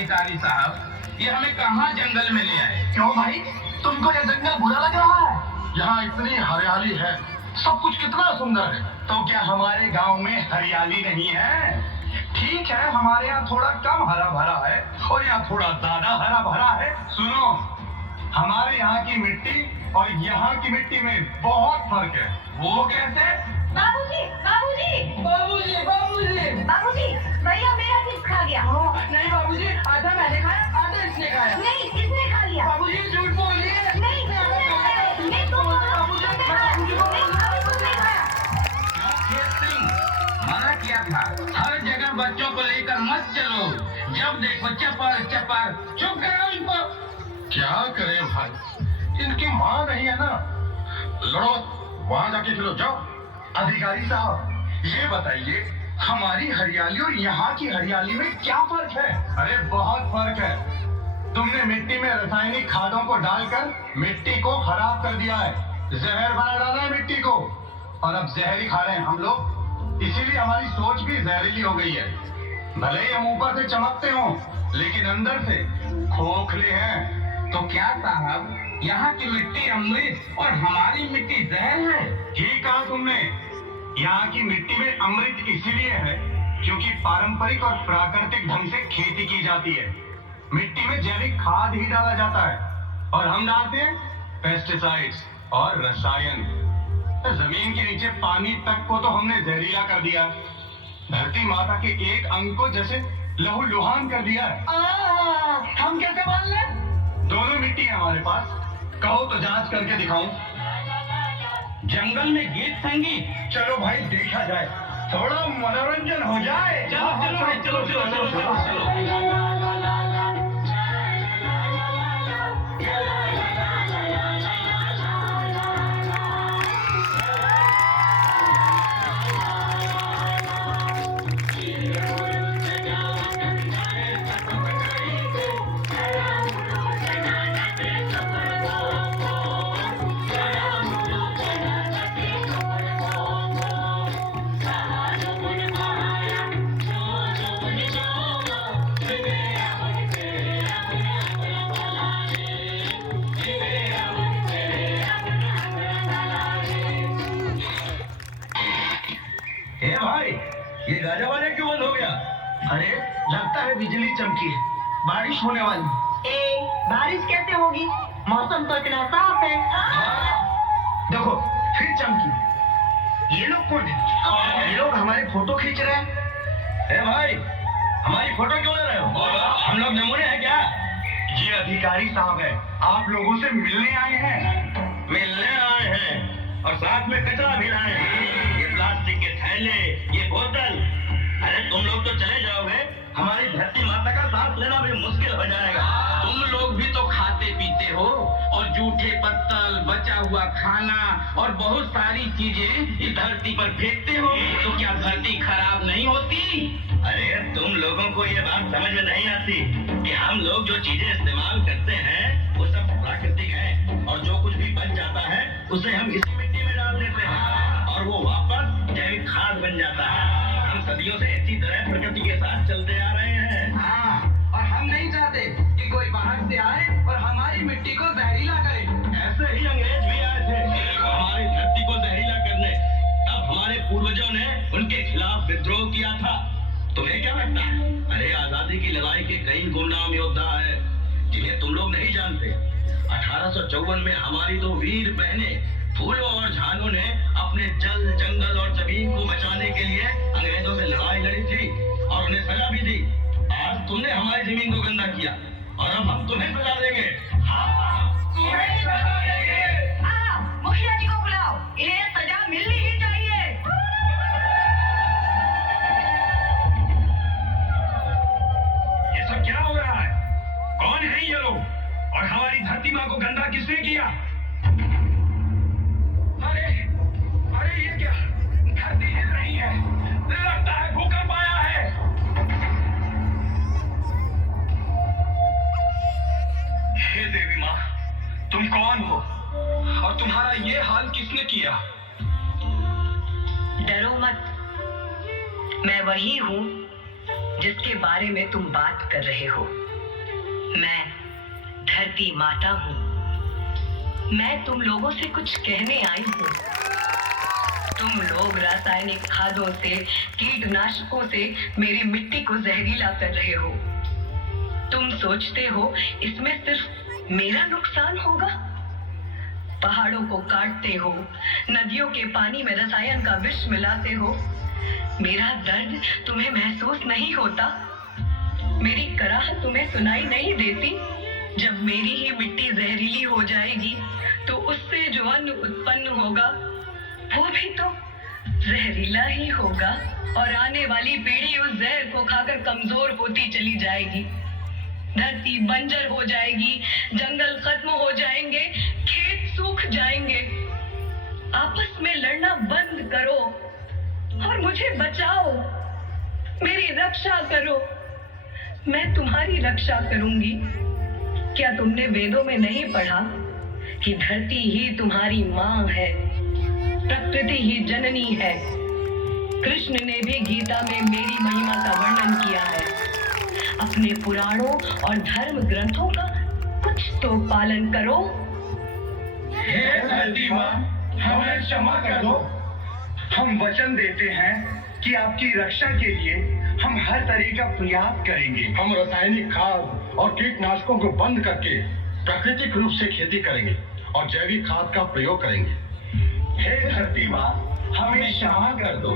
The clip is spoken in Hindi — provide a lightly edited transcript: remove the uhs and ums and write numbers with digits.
अधिकारी साहब, ये हमें कहाँ जंगल में ले आए? क्यों भाई, तुमको ये जंगल बुरा लग रहा है? यहाँ इतनी हरियाली है, सब कुछ कितना सुंदर है। तो क्या हमारे गांव में हरियाली नहीं है? ठीक है, हमारे यहाँ थोड़ा कम हरा भरा है और यहाँ थोड़ा ज्यादा हरा भरा है। सुनो, हमारे यहाँ की मिट्टी और यहाँ की मिट्टी में बहुत फर्क है। वो कैसे? बाबूजी, बाबूजी, बाबूजी, बाबूजी, बाबूजी, भैया मेरा चिप्स खा गया। नहीं बाबूजी, आधा मैंने खाया, आधा इसने खाया। नहीं, इसने खा लिया। बाबूजी झूठ बोलिए। नहीं, इसने खाया। नहीं, तुम बाबूजी, तुमने खाया। बाबूजी, नहीं, तुमने खाया। खेत सिंह, मना किया था हर जगह बच्चों को लेकर मत चलो, जब देखो चपर चपर। चुप करो इनको। क्या करें भाई, इनकी माँ नहीं है ना। लड़ो, वहाँ जाके खेलो, जाओ। अधिकारी साहब, ये बताइए, हमारी हरियाली और यहाँ की हरियाली में क्या फर्क है? अरे बहुत फर्क है। तुमने मिट्टी में रासायनिक खादों को डालकर मिट्टी को खराब कर दिया है, जहर बना डाला है मिट्टी को, और अब जहर ही खा रहे हैं हम लोग। इसीलिए हमारी सोच भी जहरीली हो गई है। भले ही हम ऊपर से चमकते हों, लेकिन अंदर से खोखले हैं। तो क्या साहब, यहाँ की मिट्टी अमृत और हमारी मिट्टी जहर है? ठीक कहा तुमने। यहाँ की मिट्टी में अमृत इसीलिए है क्योंकि पारंपरिक और प्राकृतिक ढंग से खेती की जाती है। मिट्टी में जैविक खाद ही डाला जाता है और हम डालते हैं पेस्टिसाइड्स और रसायन। जमीन के नीचे पानी तक को तो हमने जहरीला कर दिया। धरती माता के एक अंग को जैसे लहूलुहान कर दिया है। हम कैसे मान लें? दोनों मिट्टी है हमारे पास, कहो तो जांच करके दिखाऊं। जंगल में गीत संगीत। चलो भाई, देखा जाए, थोड़ा मनोरंजन हो जाए। चलो चलो भाई, चलो चलो चलो चलो चलो। भाई, ये गाजा वाजा क्यों बंद हो गया? अरे लगता है बिजली चमकी है, बारिश होने वाली। बारिश कैसे होगी? मौसम तो इतना साफ है। देखो फिर चमकी। ये लोग कौन है? ये लोग हमारे फोटो खींच रहे हैं। ए भाई, हमारी फोटो क्यों ले रहे हो? हम लोग नमूने हैं क्या? ये अधिकारी साहब है, आप लोगों से मिलने आए हैं। मिलने आए हैं और साथ में कचरा भी लाए हैं। ये प्लास्टिक के थैले, ये बोतल। अरे तुम लोग तो चले जाओगे, हमारी धरती माता का सांस लेना भी मुश्किल हो जाएगा। तुम लोग भी तो खाते पीते हो और जूठे पत्तल, बचा हुआ खाना और बहुत सारी चीजें इस धरती पर फेंकते हो, तो क्या धरती खराब नहीं होती? अरे तुम लोगों को ये बात समझ में नहीं आती कि हम लोग जो चीजें इस्तेमाल करते हैं वो सब प्राकृतिक है, और जो कुछ भी बच जाता है उसे हम इसी मिट्टी में डाल देते हैं और वो वापस जैविक खाद बन जाता है। हम सदियों से इसी तरह प्रकृति के साथ चलते आ रहे हैं। हाँ, और हम नहीं चाहते कि कोई बाहर से आए और हमारी मिट्टी को जहरीला करे। ऐसे ही अंग्रेज भी आए थे हमारी धरती को जहरीला करने। तब हमारे पूर्वजों ने उनके खिलाफ विद्रोह किया था। तुम्हें क्या लगता है? अरे आजादी की लड़ाई के कई गुमनाम योद्धा है जिन्हें तुम लोग नहीं जानते। 1854 में हमारी दो वीर बहनें फूलों और झानों ने अपने जल, जंगल और जमीन को बचाने के लिए अंग्रेजों से लड़ाई लड़ी थी और उन्हें सजा भी दी। आज तुमने हमारी जमीन को गंदा किया और अब हम तुम्हें सजा देंगे। तुम्हें सजा देंगे। मुखिया जी को बुलाओ, इन्हें सजा मिलनी ही चाहिए। ये सब क्या हो रहा है? कौन है ये लोग और हमारी धरती माँ को गंदा किसने किया? अरे अरे ये क्या? धरती हिल रही है, लगता है भूकंप आया है। हे देवी माँ, तुम कौन हो और तुम्हारा ये हाल किसने किया? डरो मत, मैं वही हूँ जिसके बारे में तुम बात कर रहे हो। मैं धरती माता हूँ। मैं तुम लोगों से कुछ कहने आई हूँ। तुम लोग रासायनिक खादों से, कीटनाशकों से मेरी मिट्टी को जहरीला कर रहे हो। तुम सोचते हो इसमें सिर्फ मेरा नुकसान होगा? पहाड़ों को काटते हो, नदियों के पानी में रसायन का विष मिलाते हो। मेरा दर्द तुम्हें महसूस नहीं होता? मेरी कराह तुम्हें सुनाई नहीं देती? जब मेरी ही मिट्टी जहरीली हो जाएगी तो उससे जो अन्न उत्पन्न होगा वो भी तो जहरीला ही होगा, और आने वाली पीढ़ी उस जहर को खाकर कमजोर होती चली जाएगी। धरती बंजर हो जाएगी, जंगल खत्म हो जाएंगे, खेत सूख जाएंगे। आपस में लड़ना बंद करो और मुझे बचाओ, मेरी रक्षा करो। मैं तुम्हारी रक्षा करूंगी। क्या तुमने वेदों में नहीं पढ़ा कि धरती ही तुम्हारी माँ है, प्रकृति ही जननी है? कृष्ण ने भी गीता में मेरी महिमा का वर्णन किया है। अपने पुराणों और धर्म ग्रंथों का कुछ तो पालन करो। हे धरती माँ, हमें क्षमा कर दो। हम वचन देते हैं कि आपकी रक्षा के लिए हम हर तरह का प्रयास करेंगे। हम रासायनिक खाद और कीटनाशकों को बंद करके प्राकृतिक रूप से खेती करेंगे और जैविक खाद का प्रयोग करेंगे। हे धरती माँ, हमें क्षमा कर दो।